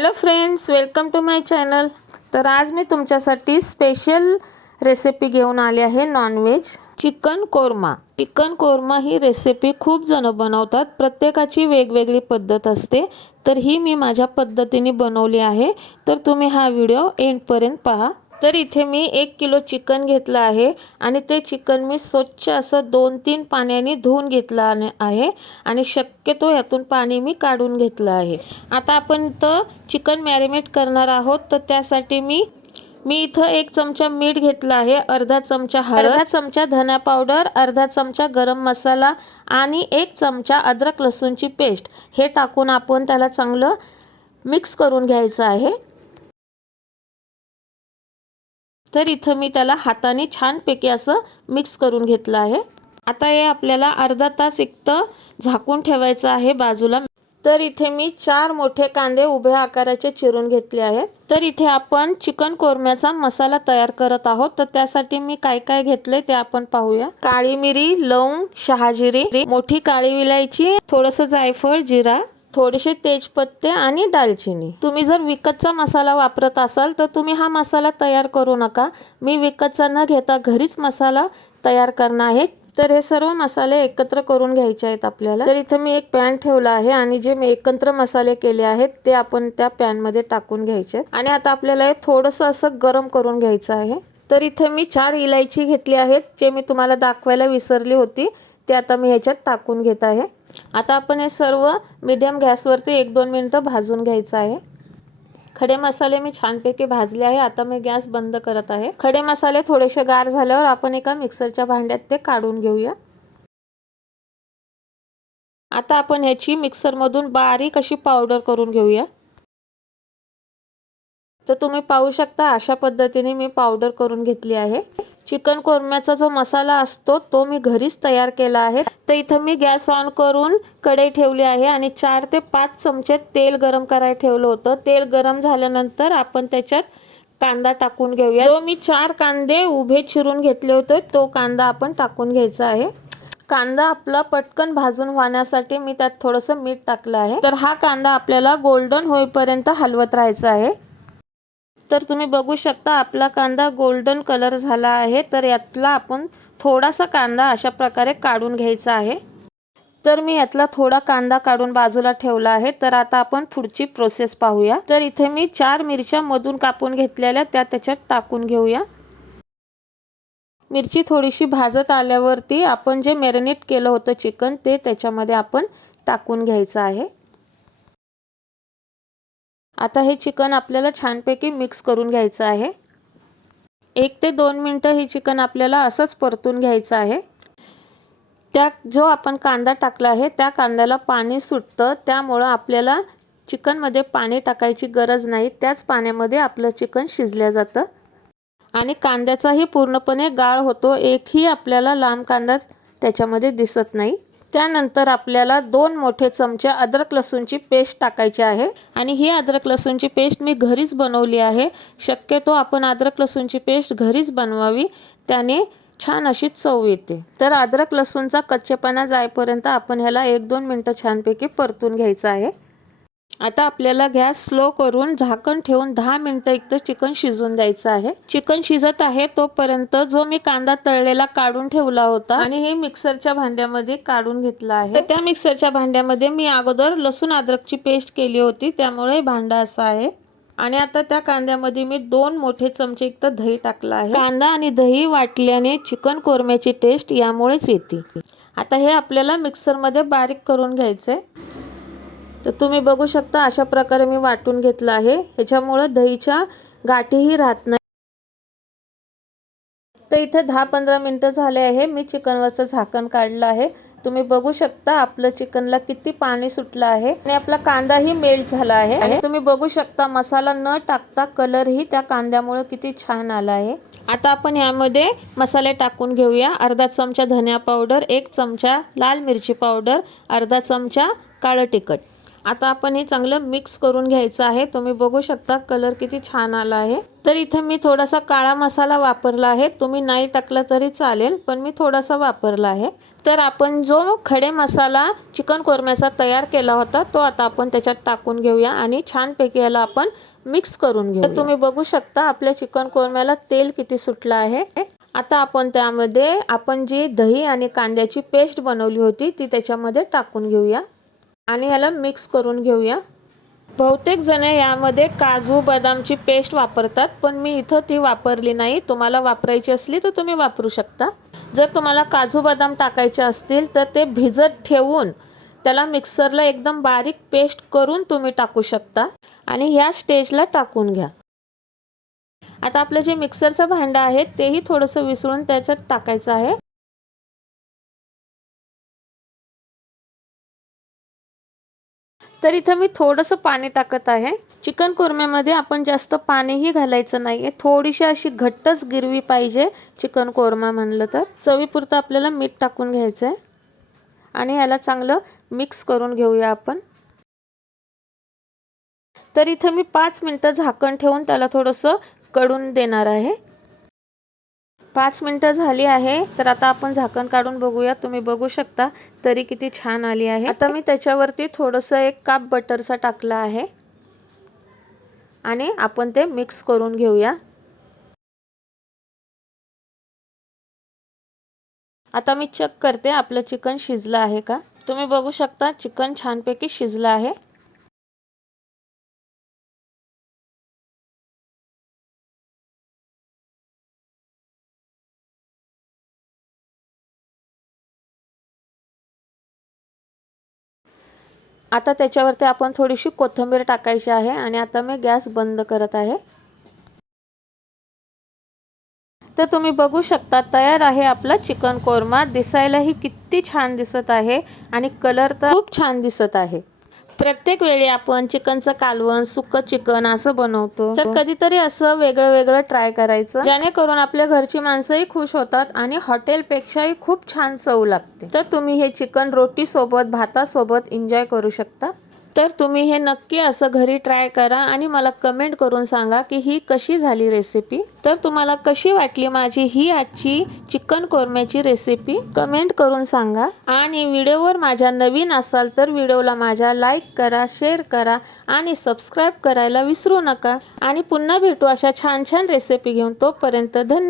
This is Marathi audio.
Hello friends welcome to my channel. तर आज मी तुमच्यासाठी स्पेशल रेसिपी घेऊन आली आहे nonveg chicken korma. Chicken korma ही रेसिपी खूप जण बनवतात. प्रत्येकाची वेगवेगळी पद्धत असते. तर ही मी माझ्या पद्धतीने बनवली आहे. तर तुम्ही हा व्हिडिओ एंडपर्यंत पहा. तर इथे मी एक किलो चिकन घेतलं आहे आणि ते चिकन मी स्वच्छ असं दोन तीन पाण्याने धुवून घेतलं आहे. आणि शक्यतो यातून पाणी मी काढून घेतलं आहे. आता आपण तर चिकन मॅरिनेट करणार आहोत. तर त्यासाठी मी मी इथं एक चमचा मीठ घेतला आहे अर्धा चमचा हळद अर्धा चमचा धना पावडर अर्धा चमचा गरम मसाला आणि एक चमचा अद्रक लसूणची पेस्ट हे टाकून आपण त्याला चांगलं मिक्स करून घ्यायचं आहे. तर इथं मी त्याला हाताने छानपैकी असं मिक्स करून घेतलं आहे. आता हे आपल्याला अर्धा तास एकतं झाकून ठेवायचं आहे बाजूला. तर इथे मी चार मोठे कांदे उभ्या आकाराचे चिरून घेतले आहेत. तर इथे आपण चिकन कोरम्याचा मसाला तयार करत आहोत. तर त्यासाठी मी काय काय घेतले ते आपण पाहूया. काळी मिरी लवंग शहाजिरी मोठी काळी विलायची थोडंसं जायफळ जिरा थोडेसे तेजपत्ते आणि दालचिनी. तुम्ही जर विकतचा मसाला वापरत असाल तर तुम्ही हा मसाला तयार करू नका. मी विकतचा न घेता घरीच मसाला तयार करणार आहे. तर हे सर्व मसाले एकत्र करून घ्यायचे आहेत आपल्याला. तर इथं मी एक पॅन ठेवला आहे आणि जे मी एकत्र मसाले केले आहेत ते आपण त्या पॅनमध्ये टाकून घ्यायचे आणि आता आपल्याला हे थोडंसं असं गरम करून घ्यायचं आहे. तर इथे मी चार इलायची घेतली आहेत जे मी तुम्हाला दाखवायला विसरली होती ते आता मी ह्याच्यात टाकून घेत आहे. आता आपण हे सर्व मीडियम गॅसवरती एक दोन मिनटं भाजून घ्यायचं आहे. खडे मसाले मी छानपैकी भाजले आहे. आता मी गॅस बंद करत आहे. खडे मसाले थोडेसे गार झाल्यावर आपण एका मिक्सरच्या भांड्यात ते काढून घेऊया. आता आपण ह्याची मिक्सरमधून बारीक अशी पावडर करून घेऊया. तर तुम्ही पाहू शकता अशा पद्धतीने मी पावडर करून घेतली आहे. चिकन कोरम्याचा जो मसाला असतो तो मी घरीच तयार केला आहे. तर इथं मी गॅस ऑन करून कढई ठेवली आहे आणि चार ते पाच चमचे तेल गरम करायला ठेवलं होतं. तेल गरम झाल्यानंतर आपण त्याच्यात कांदा टाकून घेऊया. जो मी चार कांदे उभे चिरून घेतले होते तो कांदा आपण टाकून घ्यायचा आहे. कांदा आपला पटकन भाजून होण्यासाठी मी त्यात थोडंसं मीठ टाकलं आहे. तर हा कांदा आपल्याला गोल्डन होईपर्यंत हलवत राहायचा आहे. तर तुम्ही बघू शकता आपला कांदा गोल्डन कलर झाला आहे. तर यातला आपण थोडासा कांदा अशा प्रकारे काढून घ्यायचा आहे. तर मी यातला थोडा कांदा काढून बाजूला ठेवला आहे. तर आता आपण पुढची प्रोसेस पाहूया. तर इथे मी चार मिरच्या मधून कापून घेतलेल्या त्या त्याच्यात टाकून घेऊया. मिरची थोडीशी भाजत आल्यावरती आपण जे मॅरिनेट केलं होतं चिकन ते त्याच्यामध्ये आपण टाकून घ्यायचं आहे. आता हे चिकन आपल्याला छानपैकी मिक्स करून घ्यायचं आहे. एक ते दोन मिनटं हे चिकन आपल्याला असंच परतून घ्यायचं आहे. त्या जो आपण कांदा टाकला आहे त्या कांद्याला पाणी सुटतं त्यामुळं आपल्याला चिकनमध्ये पाणी टाकायची गरज नाही. त्याच पाण्यामध्ये आपलं चिकन शिजल्या जातं. आणि कांद्याचाही पूर्णपणे गाळ होतो. एकही आपल्याला लांब कांदा त्याच्यामध्ये दिसत नाही. त्यानंतर आपल्याला दोन मोठे चमचे अद्रक लसूणची पेस्ट टाकायची आहे. आणि ही अद्रक लसूणची पेस्ट मी घरीच बनवली आहे. शक्यतो आपण अद्रक लसूणची पेस्ट घरीच बनवावी. त्याने छान अशी चव येते. तर अद्रक लसूणचा कच्चेपणा जाईपर्यंत आपण ह्याला एक दोन मिनटं छानपैकी परतून घ्यायचं आहे. आता आपल्याला गॅस स्लो करून झाकण ठेवून दहा मिनटं एक तर चिकन शिजून द्यायचं आहे. चिकन शिजत आहे तोपर्यंत जो मी कांदा तळलेला काढून ठेवला होता आणि हे मिक्सरच्या भांड्यामध्ये काढून घेतला आहे. त्या मिक्सरच्या भांड्यामध्ये मी अगोदर लसूण अद्रकची पेस्ट केली होती त्यामुळे भांडा असा आहे. आणि आता त्या कांद्यामध्ये मी दोन मोठे चमचे एक तर दही टाकलं आहे. कांदा आणि दही वाटल्याने चिकन कोरम्याची टेस्ट यामुळेच येते. आता हे आपल्याला मिक्सरमध्ये बारीक करून घ्यायचंय. तर तुम्ही बघू शकता अशा प्रकारे मी वाटून घेतलं आहे. ह्याच्यामुळं दहीच्या गाठीही राहत नाही. तर इथे दहा पंधरा मिनटं झाले आहे. मी चिकनवरचं झाकण काढलं आहे. तुम्ही बघू शकता आपलं चिकनला किती पाणी सुटलं आहे. आणि आपला कांदाही मेल्ट झाला आहे. आणि तुम्ही बघू शकता मसाला न टाकता कलरही त्या कांद्यामुळे किती छान आला आहे. आता आपण यामध्ये मसाले टाकून घेऊया. अर्धा चमचा धनिया पावडर एक चमचा लाल मिरची पावडर अर्धा चमचा काळं तिखट. आता आपण हे चांगलं मिक्स करून घ्यायचं आहे. तुम्ही बघू शकता कलर किती छान आला आहे. तर इथे मी थोडासा काळा मसाला वापरला आहे. तुम्ही नाही टाकला तरी चालेल पण मी थोडासा वापरला आहे. तर आपण जो खडे मसाला चिकन कोरम्याचा तयार केला होता तो आता आपण त्याच्यात टाकून घेऊया आणि छानपैकी याला आपण मिक्स करून घेऊ तुम्ही बघू शकता आपल्या चिकन कोरम्याला तेल किती सुटलं आहे. आता आपण त्यामध्ये आपण जी दही आणि कांद्याची पेस्ट बनवली होती ती त्याच्यामध्ये टाकून घेऊया. आणि याला मिक्स करून घेऊया. बहुतेक जण यामध्ये काजू बदामची पेस्ट वापरतात पण मी इथं ती वापरली नाही. तुम्हाला वापरायची असली तर तुम्ही वापरू शकता. जर तुम्हाला काजू बदाम टाकायचे असतील तर ते भिजत ठेवून त्याला मिक्सरला एकदम बारीक पेस्ट करून तुम्ही टाकू शकता. आणि ह्या स्टेजला टाकून घ्या. आता आपलं जे मिक्सरचं भांडं आहे तेही थोडंसं विसळून त्याच्यात टाकायचं आहे. तर इथं मी थोडंसं पाणी टाकत आहे. चिकन कोरम्यामध्ये आपण जास्त पाणीही घालायचं नाही आहे थोडीशी अशी घट्टच गिरवी पाहिजे चिकन कोरमा म्हणलं तर. चवीपुरतं आपल्याला मीठ टाकून घ्यायचं आहे आणि याला चांगलं मिक्स करून घेऊया आपण. तर इथं मी पाच मिनटं झाकण ठेवून त्याला थोडंसं कडून देणार आहे. पाच मिनटं झाली आहे तर आता आपण झाकण काढून बघूया. तुम्ही बघू शकता तरी किती छान आली आहे. आता मी त्याच्यावरती थोडंसं एक काप बटरचा टाकला आहे. आणि आपण ते मिक्स करून घेऊया. आता मी चेक करते आपलं चिकन शिजलं आहे का? तुम्ही बघू शकता चिकन छानपैकी शिजलं आहे. आता त्याच्यावरती आपण थोडीशी कोथिंबीर टाकायची आहे आणि आता मी गॅस बंद करत आहे. तर तुम्ही बघू शकता तयार आहे आपला चिकन कोरमा. दिसायलाही किती छान दिसत आहे आणि कलर तर खूप छान दिसत आहे. प्रत्येक वेळी आपण चिकनचं कालवण सुक्क चिकन असं बनवतो. तर कधीतरी असं वेगळं वेगळं ट्राय करायचं. जेणेकरून आपल्या घरची माणसंही खुश होतात आणि हॉटेलपेक्षाही खूप छान चव लागते. तर तुम्ही हे चिकन रोटी सोबत भातासोबत एन्जॉय करू शकता. तर तुम्ही हे नक्की असं घरी ट्राय करा आणि मला कमेंट करून सांगा की ही कशी झाली रेसिपी तर तुम्हाला कशी वाटली माझी ही आजची चिकन कोरम्याची रेसिपी कमेंट करून सांगा. आणि व्हिडिओवर माझ्या नवीन असाल तर व्हिडिओला माझ्या लाईक करा शेअर करा आणि सबस्क्राईब करायला विसरू नका. आणि पुन्हा भेटू अशा छान छान रेसिपी घेऊन. तोपर्यंत धन्यवाद